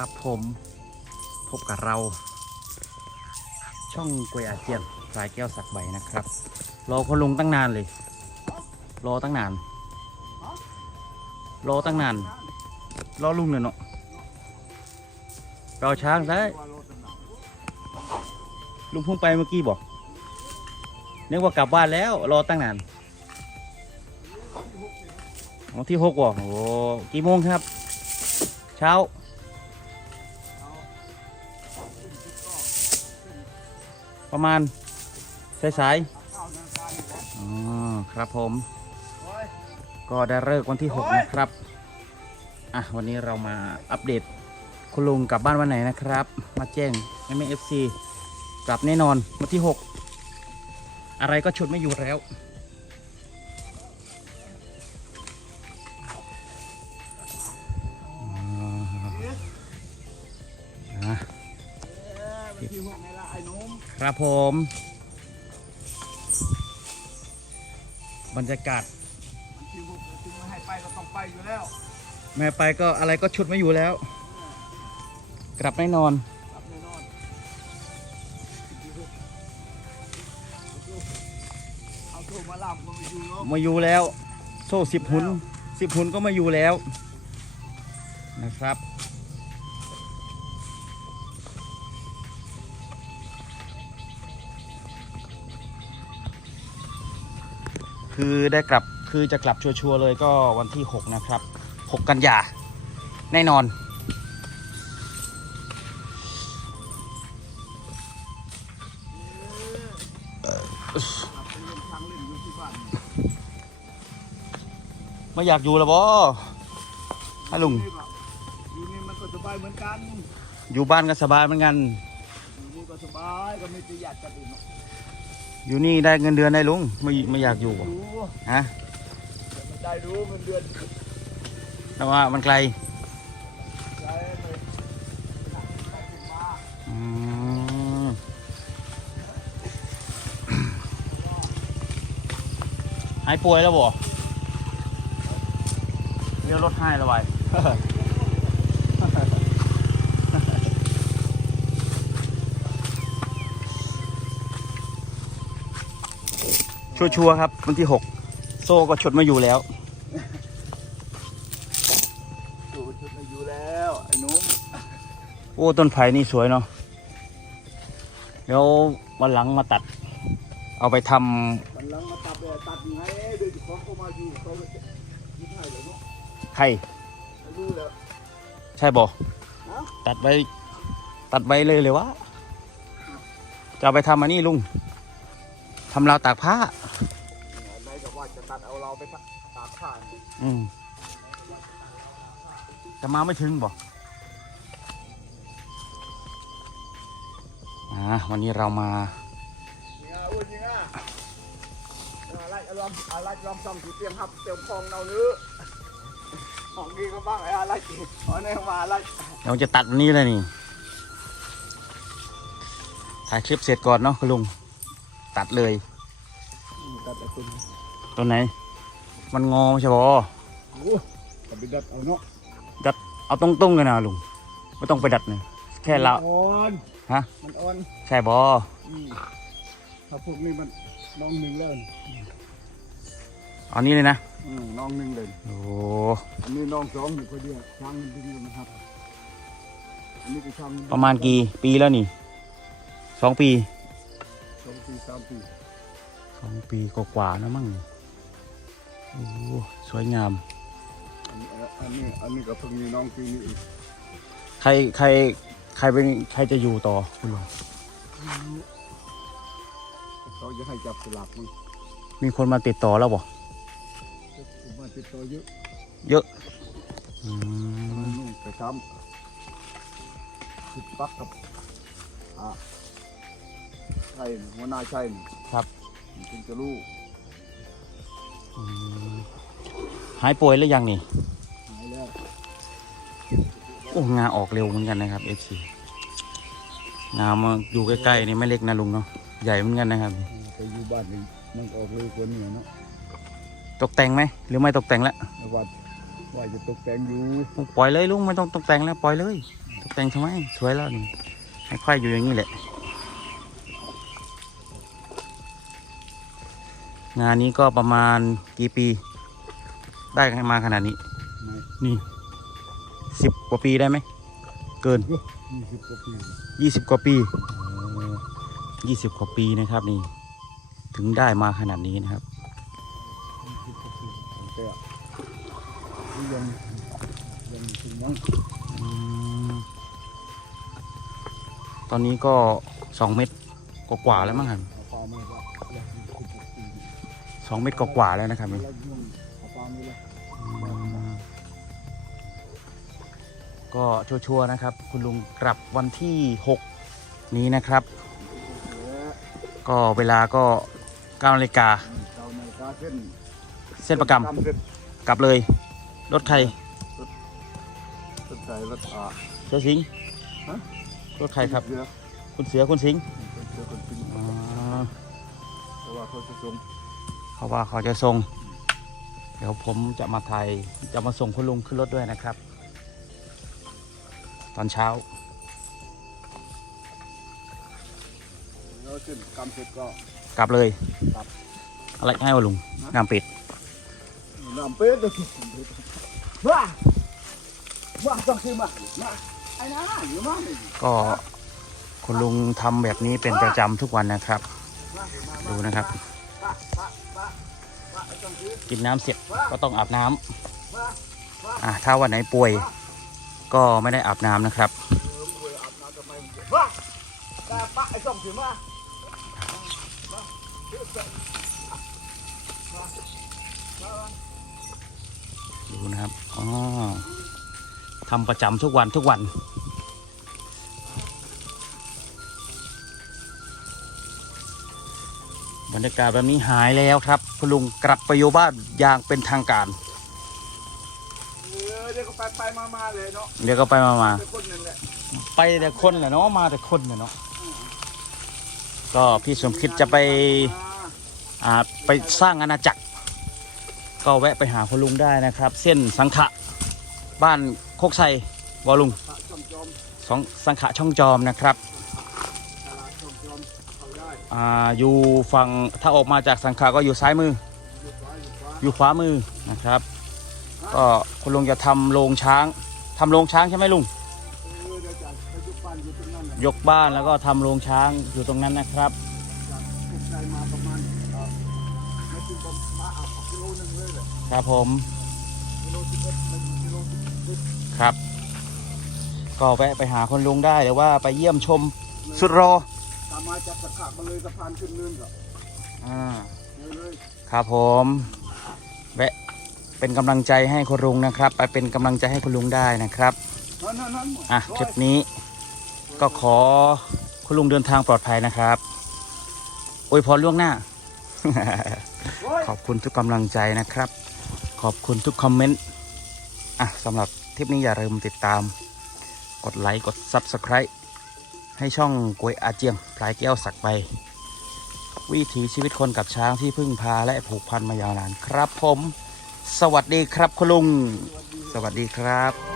ครับผมพบกับเรา ช่องกวยอาเจียนสายแก้วสักใบนะครับ รอคนลงตั้งนานเลย รอตั้งนาน รอตั้งนาน รอลุงเลยเนาะรอช้างได้ลุงพิ่งไปเมื่อกี้บอกนึกว่ากลับบ้านแล้วรอตั้งนานวันที่หกว่ะโอ้กี่โมงครับ เช้า ประมาณสายๆอ๋อครับผม ก็ได้เลิกวันที่ 6 นะครับ อะ วันนี้เรามาอัปเดตคุณลุงกลับบ้านวันไหนนะครับ มาแจ้งแม่เอฟซีกลับแน่นอนวันที่ 6 อะไรก็ชุดไม่อยู่แล้วอ่าที่หกในละไอ้หนุ่ม ครับผม บรรยากาศมันที่หกถึงไม่ให้ไปก็ต้องไปอยู่แล้วแม่ไปก็อะไรก็ชุดไม่อยู่แล้ว กลับแน่นอนกลับแน่นอนที่หกเอาโทรมาลำก็ไม่อยู่เนาะมาอยู่แล้ว โซ่สิบหุนสิบหุนก็มาอยู่แล้วนะครับ คือได้กลับคือจะกลับชัวร์ๆเลยก็วันที่ 6 นะครับ 6 กันยาแน่นอน ไม่อยากอยู่แล้วบอฮะลุง อยู่นี่มันก็สบายเหมือนกัน อยู่บ้านก็สบายเหมือนกัน อยู่นี่ก็สบายก็ไม่ประหยัดกันอีกเนาะ อยู่นี่ได้เงินเดือนได้ลุงไม่ไม่อยากอยู่ฮะได้รู้เงินเดือนแต่ว่ามันไกลหายป่วยแล้วบ่เรียกรถให้แล้วไว้ ชัวร์ๆครับ วันที่หกโซ่ก็ชดมาอยู่แล้วดูชุดไม่อยู่แล้วไอ้หนุ่มโอ้ต้นไผ่นี่สวยเนาะเดี๋ยววันหลังมาตัด เอาไปทำมันหลังมาตัดเลยตัดยังไงเดี๋ยวเจ้าของเขามาอยู่เขาเลยยิ้มให้เลยเนาะไข่ไม่รู้แล้วใช่บ่ฮะตัดไว้ ตัดไว้เลยเลยวะจะเอาไปทำอันนี้ลุง ทำราวตากผ้าไหนก็ว่าจะตัดเอาเราไปตากผ้าอืมจะมาไม่ถึงบ่อ่าวันนี้เรามาอะอุ้ยยิงอะอะไรอารมณ์อะไรรำซ้ำสีเตียงครับเตียงพองเราเนื้อของดีก็บ้างไอ้อะไรอ๋อเนี่ยมาอะไรเดี๋ยวจะตัดวันนี้เลยนี่ถ่ายคลิปเสร็จก่อนเนาะคุณลุง ตัดเลยตัดแต่คุณตัวไหน มันงอไม่ใช่บ่โอ้ตัดไปดัดเอาเนาะเอาตรงๆเลยนะลุงไม่ต้องไปดัดเลยแค่ละมันอ่อนฮะมันอ่อนใช่บ่อืมถ้าพวกนี้มันน้องหนึ่งเลยเอานี้เลยนะอืมน้องหนึ่งเลยโอ้อันนี้น้องสองอยู่คนเดียวช่างมันดึงอยู่นะครับอันนี้ก็ช่างนดึงประมาณกี่ปีแล้วนี่สองปี สองปีสามปีสองปีกว่าๆนะมั่งโอ้สวยงาม อันนี้อันนี้อันนี้ก็เพิ่งมีน้องปีนี้อีกใครใครใครเป็นใครจะอยู่ต่อคุณลุงเขาจะให้จับสลักมันมีคนมาติดต่อแล้วบ่ผมมาติดต่อเยอะเยอะอืมนู่นไปทำติดปักกับอ่า ชัยหัวหน้าชัยนี่ครับคุณจะรู้อืมหายป่วยแล้วยังนี่หายแล้วโอ้งาออกเร็วเหมือนกันนะครับ FC งามาอยู่ใกล้ๆนี่ไม่เล็กนะลุงเนาะใหญ่เหมือนกันนะครับไปอยู่บ้านนี่มันก็ออกเลยคนนี้เนาะตกแต่งไหมหรือไม่ตกแต่งแล้วแต่ว่าว่าจะตกแต่งอยู่ปล่อยเลยลุงไม่ต้องตกแต่งแล้วปล่อยเลยตตกแต่งทำไมสวยแล้วนี่ให้ควายอยู่อย่างนี้แหละ งานนี้ก็ประมาณกี่ปี ได้มาขนาดนี้ นี่สิบกว่าปีได้ไหม เกินยี่สิบกว่าปียี่สิบกว่าปียี่สิบกว่าปีนะครับนี่ ถึงได้มาขนาดนี้นะครับยี่สิบกว่าปีแต่ยังยังถึงยังอืมตอนนี้ก็สองเม็ดกว่าๆแล้วมั้งครับ สองเม็ดกว่าๆแล้วนะครับนี่แล้วยุ่งเอาปลาไม่ได้อืมก็ชัวร์ๆนะครับ คุณลุงกลับวันที่หกนี้นะครับ ก็เวลาก็เก้านาฬิกาเจ้าในกาเส้นเส้นประกรรมเส้นกลับเลย รถใครรถไฟรถอาเสือสิงห์ฮะรถใครครับเรือคุณเสือคุณสิงห์เรือคนจริงอ๋อเพราะว่าเขาจะส่ง เขาว่าเขาจะส่ง เดี๋ยวผมจะมาไทยจะมาส่งคุณลุงขึ้นรถด้วยนะครับ ตอนเช้าแล้วเส้นกำเสร็จก็ กลับเลยกลับ อะไรง่ายวะลุงงามป็ดน้ำเป็ดว้าว้าต้องซื้อมามาไอ้น้าอยู่มานี่ก็คุณลุงทำแบบนี้เป็นประจำทุกวันนะครับ ดูนะครับ กินน้ำเสร็จก็ต้องอาบน้ำมาอะถ้าวันไหนป่วย ก็ไม่ได้อาบน้ำนะครับดูนะครับอ๋อทำประจำทุกวันทุกวัน รรยากาศแบบนี้หายแล้วครับคุณลุงกลับไปอยู่บ้านอย่างเป็นทางการเออเดี๋ยวก็ไปไปมามาเลยเนาะเดี๋ยวก็ไปมามาเป็นคนนั่นแหละไปแต่คนแหละเนาะมาแต่คนแหละเนาะก็พี่สมคิดจะไปอ่าไปสร้างอาณาจักร ก็แวะไปหาคุณลุงได้นะครับ เส้นสังขะบ้านโคกไซวอลุงพระจอมจอมสองสังขะช่องจอมนะครับ อ่าอยู่ฝั่งถ้าออกมาจากสังขะก็อยู่ซ้ายมือ อยู่ขวามือนะครับ ก็คุณลุงจะทำโรงช้างทำโรงช้างใช่ไหมลุง ยกบ้านแล้วก็ทำโรงช้างอยู่ตรงนั้นนะครับ ครับผมครับ ก็แวะไปหาคุณลุงได้หรือว่าไปเยี่ยมชมสุดรอ ตามมาจากสะขามาเลยสะพานขึ้นเนินก็อ่าเลยเลยครับผมแวะเป็นกำลังใจให้คุณลุงนะครับ ไปเป็นกำลังใจให้คุณลุงได้นะครับนั่นนั่นนั่นอะคลิปนี้ก็ขอคุณลุงเดินทางปลอดภัยนะครับอวยพรล่วงหน้าโอ้ยขอบคุณทุกกำลังใจนะครับ ขอบคุณทุกคอมเมนต์อะสำหรับคลิปนี้อย่าลืมติดตาม กดไลค์กด Subscribe ให้ช่องกวยอาเจียงพลายแก้วสักไป วิถีชีวิตคนกับช้างที่พึ่งพาและผูกพันมายาวนานครับผม สวัสดีครับคุณลุง สวัสดีครับ